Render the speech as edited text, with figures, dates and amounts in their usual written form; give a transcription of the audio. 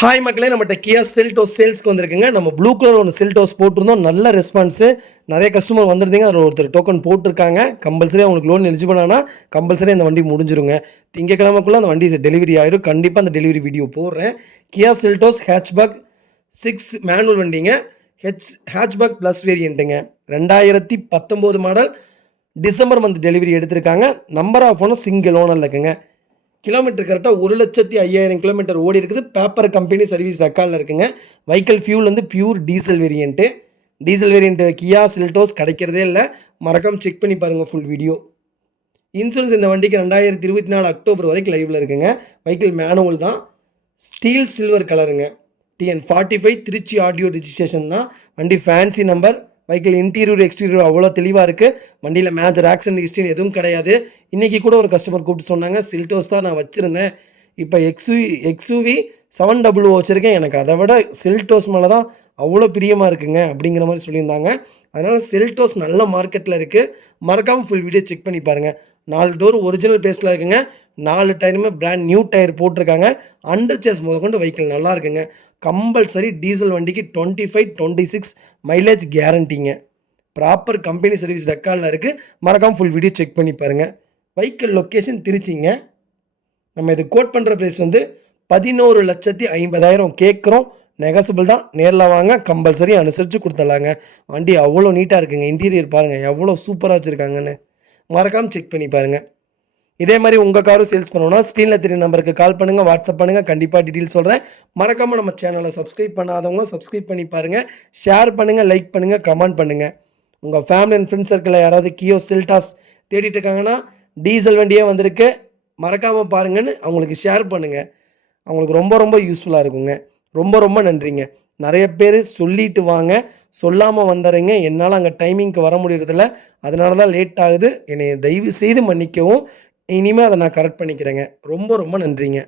Hi மக்களே, நம்மகிட்ட Kia Seltos சேல்ஸ்க்கு வந்திருக்குங்க. நம்ம ப்ளூ கலர் ஒன்று செல்டோஸ் போட்டிருந்தோம். நல்ல ரெஸ்பான்ஸு. நிறைய கஸ்டமர் வந்திருந்தீங்க. அதில் ஒருத்தர் டோக்கன் போட்டிருக்காங்க. கம்பல்சரி அவங்களுக்கு லோன் எலிஜிபிள் ஆனால் கம்பல்சரி அந்த வண்டி முடிஞ்சிருங்க. திங்கக்கிழமைக்குள்ளே அந்த வண்டி டெலிவரி ஆயிரும். கண்டிப்பாக அந்த டெலிவரி வீடியோ போடுறேன். கியா செல்டோஸ் ஹேட்ச்பேக் 6 மேனுவல் வண்டிங்க. ஹேட்ச்பேக் ப்ளஸ் வேரியண்ட்டுங்க. 2019 மாடல். டிசம்பர் மந்த் டெலிவரி எடுத்திருக்காங்க. நம்பர் ஆஃப் ஓனர் சிங்கிள் ஓனரில் இருக்குங்க. கிலோமீட்டர் கரெக்டாக 1,05,000 கிலோமீட்டர் ஓடி இருக்குது. பேப்பர் கம்பெனி சர்வீஸ் ரெக்கார்டில் இருக்குங்க. வெஹிக்கல் ஃபியூல் வந்து pure diesel variant. Diesel variant Kia Seltos கிடைக்கிறதே இல்லை. மறக்காம செக் பண்ணி பாருங்கள் ஃபுல் வீடியோ. இன்சூரன்ஸ் இந்த வண்டிக்கு 2024 அக்டோபர் வரைக்கும் லைவில் இருக்குங்க. வெஹிக்கிள் மேனுவல் தான். ஸ்டீல் சில்வர் கலருங்க. TN45 திருச்சி ஆடியோ ரிஜிஸ்ட்ரேஷன் தான். வண்டி fancy number. Vehicle interior exterior அவ்வளோ தெளிவாக இருக்குது. வண்டியில் மேஜர் ஆக்சிடென்ட் ஹிஸ்ட்ரி எதுவும் கிடையாது. இன்றைக்கி கூட ஒரு கஸ்டமர் கூப்பிட்டு சொன்னாங்க, செல்டோஸ் தான் நான் வச்சுருந்தேன், இப்போ எக்ஸ்யூவி 700 வச்சுருக்கேன், எனக்கு அதை விட செல்டோஸ் மேலே தான் அவ்வளோ பிரியமாக இருக்குங்க அப்படிங்கிற மாதிரி சொல்லியிருந்தாங்க. அதனால் செல்டோஸ் நல்ல மார்க்கெட்டில் இருக்குது. மறக்காமல் ஃபுல் வீடியோ செக் பண்ணி பாருங்கள். 4 டோர் ஒரிஜினல் பேஸில் இருக்குங்க. 4 டயருமே பிராண்ட் நியூ டயர் போட்டிருக்காங்க. அண்டர் சேஸ் முதற்கொண்டு வெஹிக்கிள் நல்லா இருக்குங்க. கம்பல்சரி டீசல் வண்டிக்கு 25-26 மைலேஜ் கேரண்டிங்க. ப்ராப்பர் கம்பெனி சர்வீஸ் ரெக்கார்டில் இருக்குது. மறக்காமல் ஃபுல் வீடியோ செக் பண்ணி பாருங்கள். வெஹிக்கிள் லொக்கேஷன் திருச்சிங்க. நம்ம இது கோட் பண்ணுற ப்ரைஸ் வந்து 11,50,000 கேட்குறோம். நெகசிபிள் தான். நேரில் வாங்க, கம்பல்சரி அனுசரித்து கொடுத்துடலாங்க. வண்டி அவ்வளோ நீட்டாக இருக்குங்க. இன்டீரியர் பாருங்கள் எவ்வளோ சூப்பராக வச்சுருக்காங்கன்னு. மறக்காமல் செக் பண்ணி பாருங்கள். இதே மாதிரி உங்கள் காரும் சேல்ஸ் பண்ணணும்னா ஸ்க்ரீனில் தெரிய நம்பருக்கு கால் பண்ணுங்கள், வாட்ஸ்அப் பண்ணுங்கள். கண்டிப்பாக டீட்டெயில் சொல்கிறேன். மறக்காமல் நம்ம சேனலை சப்ஸ்கிரைப் பண்ணாதவங்க சப்ஸ்கிரைப் பண்ணி பாருங்கள். ஷேர் பண்ணுங்கள், லைக் பண்ணுங்கள், கமெண்ட் பண்ணுங்கள். உங்கள் ஃபேமிலி அண்ட் ஃப்ரெண்ட்ஸ் சர்க்கிளில் யாராவது கியோ செல்டாஸ் தேடிட்டு இருக்காங்கன்னா டீசல் வண்டியே வந்திருக்கு, மறக்காமல் பாருங்கன்னு அவங்களுக்கு ஷேர் பண்ணுங்கள். அவங்களுக்கு ரொம்ப ரொம்ப யூஸ்ஃபுல்லாக இருக்குங்க. ரொம்ப ரொம்ப நன்றிங்க. நிறைய பேர் சொல்லிட்டு வாங்க, சொல்லாமல் வந்துடுறீங்க. என்னால் அங்கே டைமிங்க்கு வர முடியறதில்ல, அதனால தான் லேட் ஆகுது. என்னை தயவு செய்து மன்னிக்கவும். இனிமேல் அதை நான் கரெக்ட் பண்ணிக்கிறேங்க. ரொம்ப ரொம்ப நன்றிங்க.